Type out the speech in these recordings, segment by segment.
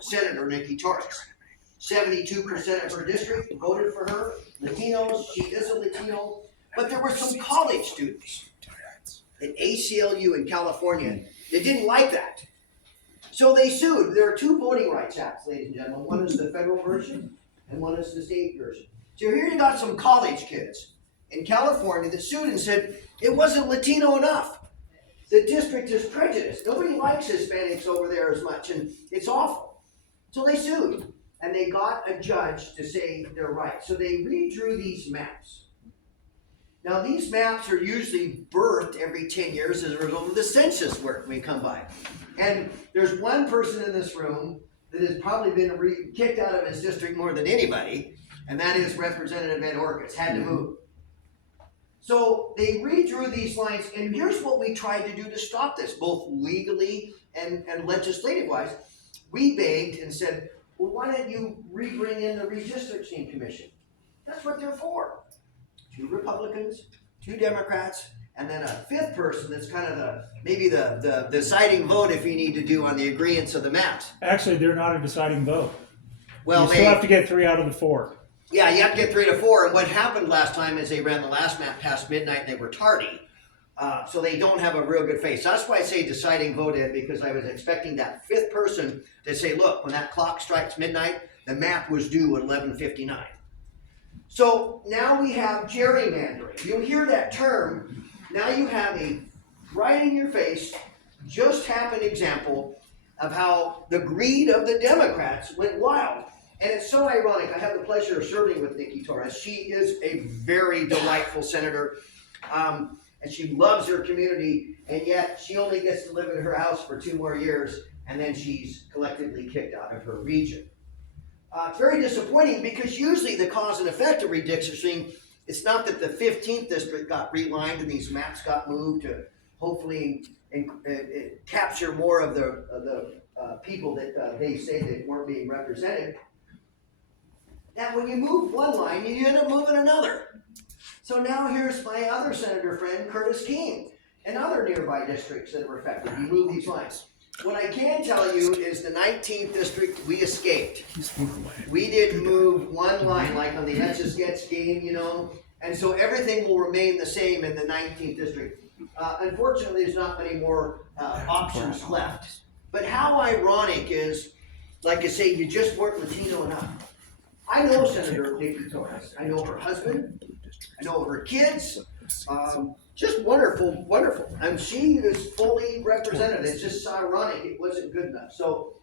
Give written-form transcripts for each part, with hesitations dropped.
Senator Nikki Torres. 72% of her district voted for her. Latinos, she is a Latino. But there were some college students at ACLU in California that didn't like that. So they sued. There are two voting rights acts, ladies and gentlemen. One is the federal version and one is the state version. So here you got some college kids in California that sued and said it wasn't Latino enough. The district is prejudiced. Nobody likes Hispanics over there as much, and it's awful. So they sued, and they got a judge to say they're right. So they redrew these maps. Now, these maps are usually birthed every 10 years as a result of the census work we come by. And there's one person in this room that has probably been kicked out of his district more than anybody, and that is Representative Ed Orcas, had to move. So they redrew these lines, and here's what we tried to do to stop this, both legally and legislative-wise. We begged and said, well, why don't you bring in the redistricting commission? That's what they're for. 2 Republicans, 2 Democrats, and then a 5th person that's kind of maybe the deciding vote if you need to do on the agreeance of the maps. Actually, they're not a deciding vote. Well, you still have to get 3 out of the 4. Yeah, you have to get 3 to 4. And what happened last time is they ran the last map past midnight and they were tardy. So they don't have a real good face. That's why I say deciding vote in, because I was expecting that 5th person to say, look, when that clock strikes midnight, the map was due at 11:59. So now we have gerrymandering. You'll hear that term. Now you have a right in your face, just happened example of how the greed of the Democrats went wild. And it's so ironic. I have the pleasure of serving with Nikki Torres. She is a very delightful senator, and she loves her community, and yet she only gets to live in her house for 2 more years, and then she's collectively kicked out of her region. It's very disappointing because usually the cause and effect of redistricting, it's not that the 15th district got relined and these maps got moved to hopefully capture more of the people that they say that weren't being represented. That when you move one line, you end up moving another. So now here's my other senator friend, Curtis King, and other nearby districts that were affected. You move these lines. What I can tell you is the 19th district, we escaped. We didn't move one line like on the Etch-a-Sketch game, you know, and so everything will remain the same in the 19th district. Unfortunately, there's not many more options left. But how ironic is, like I say, you just weren't Latino enough. I know Senator Nikki Torres. I know her husband. I know her kids. Just wonderful, wonderful. And she is fully represented. It's just ironic it wasn't good enough. So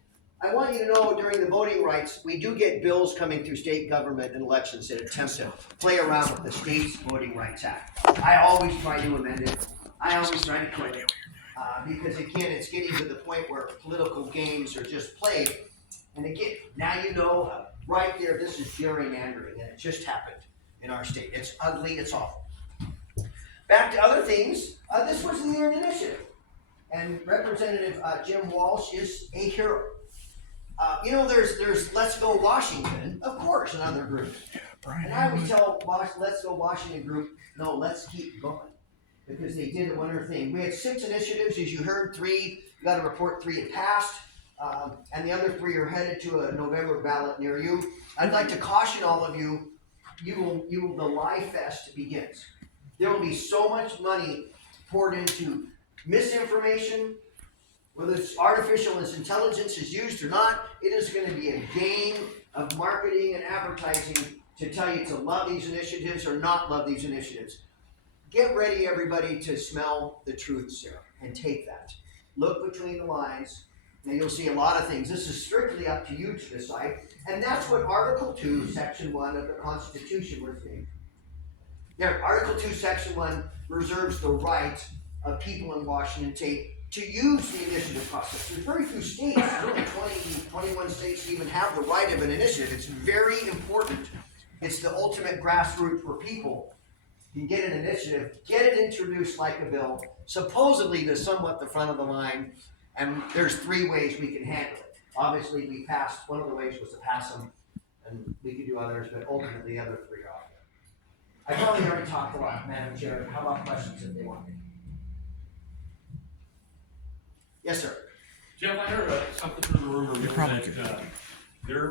I want you to know during the voting rights, we do get bills coming through state government and elections that attempt to play around with the state's Voting Rights Act. I always try to amend it. I always try to kill it. Because again, it's getting to the point where political games are just played. And again, now you know right there, this is gerrymandering, and it just happened in our state. It's ugly, it's awful. Back to other things, this was the Learn Initiative, and Representative Jim Walsh is a hero. You know, there's Let's Go Washington, of course, another group. And I always tell Let's Go Washington group, no, let's keep going, because they did a wonderful thing. We had 6 initiatives, as you heard, 3, you got to report 3 had passed, and the other 3 are headed to a November ballot near you. I'd like to caution all of you, the lie fest begins. There will be so much money poured into misinformation, whether it's artificial intelligence is used or not. It is going to be a game of marketing and advertising to tell you to love these initiatives or not love these initiatives. Get ready, everybody, to smell the truth serum and take that. Look between the lines, and you'll see a lot of things. This is strictly up to you to decide, and that's what Article 2, Section 1 of the Constitution was named. Now, Article 2, Section 1 reserves the right of people in Washington State to use the initiative process. There's very few states, really 21 states even have the right of an initiative. It's very important. It's the ultimate grassroots for people. You get an initiative, get it introduced like a bill, supposedly to somewhat the front of the line, and there's 3 ways we can handle it. Obviously, we passed, one of the ways was to pass them, and we could do others, but ultimately the other 3 are out there. I probably already talked a lot, Madam Chair. How about questions if they want? Yes, sir. Jeff, I heard something through the rumor mill probably that, good. they're